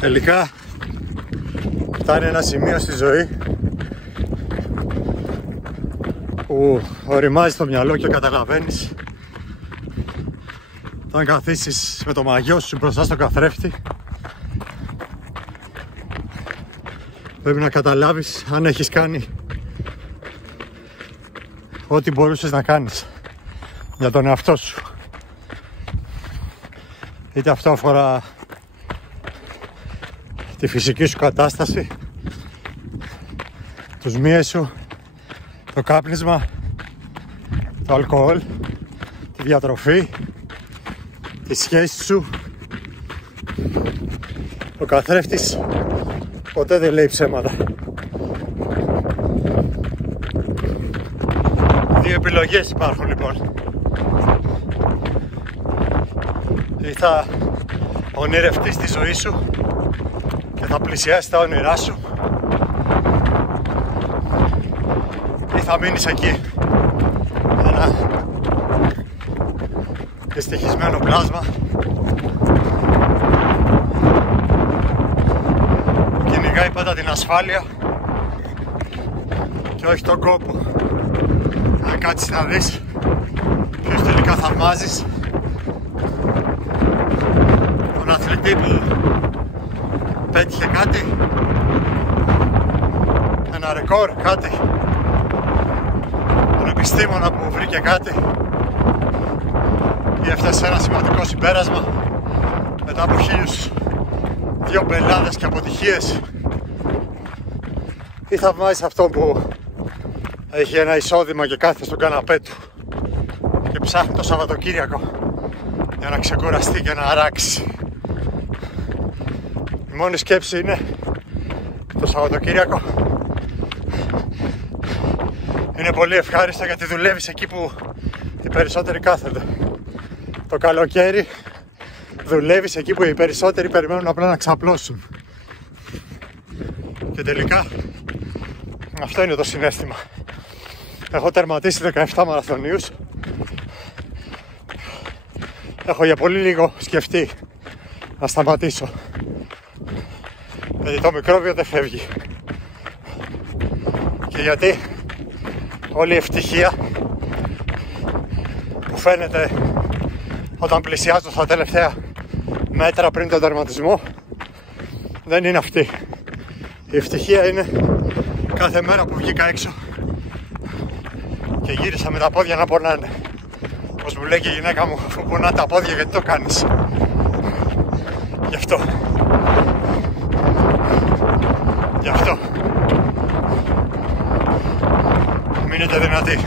Τελικά φτάνει ένα σημείο στη ζωή που οριμάζει το μυαλό και καταλαβαίνεις όταν καθίσεις με το μαγιό σου μπροστά στο καθρέφτη, πρέπει να καταλάβεις αν έχεις κάνει ό,τι μπορούσες να κάνεις για τον εαυτό σου. Είτε αυτό αφορά τη φυσική σου κατάσταση, τους μύες σου, το κάπνισμα, το αλκοόλ, τη διατροφή, τη σχέση σου. Ο καθρέφτης ποτέ δεν λέει ψέματα. Δύο επιλογές υπάρχουν λοιπόν. Ή θα ονειρευτείς τη ζωή σου και θα πλησιάσεις τα όνειρά σου, ή θα μείνεις εκεί ένα δυστυχισμένο πλάσμα που κυνηγάει πάντα την ασφάλεια και όχι τον κόπο. Αν κάτσεις να δεις ποιος τελικά θαυμάζεις, τον αθλητή που πέτυχε κάτι, ένα ρεκόρ, κάτι, τον επιστήμονα που βρήκε κάτι ή έφτασε σε ένα σημαντικό συμπέρασμα μετά από 1002 μπελάδες και αποτυχίες, ή θαυμάζεις αυτόν που έχει ένα εισόδημα και κάθεται στον καναπέ του και ψάχνει το Σαββατοκύριακο για να ξεκουραστεί και να αράξει. Η μόνη σκέψη είναι το Σαββατοκύριακο είναι πολύ ευχάριστο γιατί δουλεύεις εκεί που οι περισσότεροι κάθονται. Το καλοκαίρι δουλεύεις εκεί που οι περισσότεροι περιμένουν απλά να ξαπλώσουν. Και τελικά αυτό είναι το συναίσθημα. Έχω τερματίσει 17 μαραθωνίους. Έχω για πολύ λίγο σκεφτεί να σταματήσω, γιατί το μικρόβιο δεν φεύγει και γιατί όλη η ευτυχία που φαίνεται όταν πλησιάζω στα τελευταία μέτρα πριν τον τερματισμό δεν είναι αυτή. Η ευτυχία είναι κάθε μέρα που βγήκα έξω και γύρισα με τα πόδια να πονάνε. Όπως μου λέει και η γυναίκα μου, αφού πονά τα πόδια γιατί το κάνεις? Γι' αυτό. Μείνετε δυνατοί.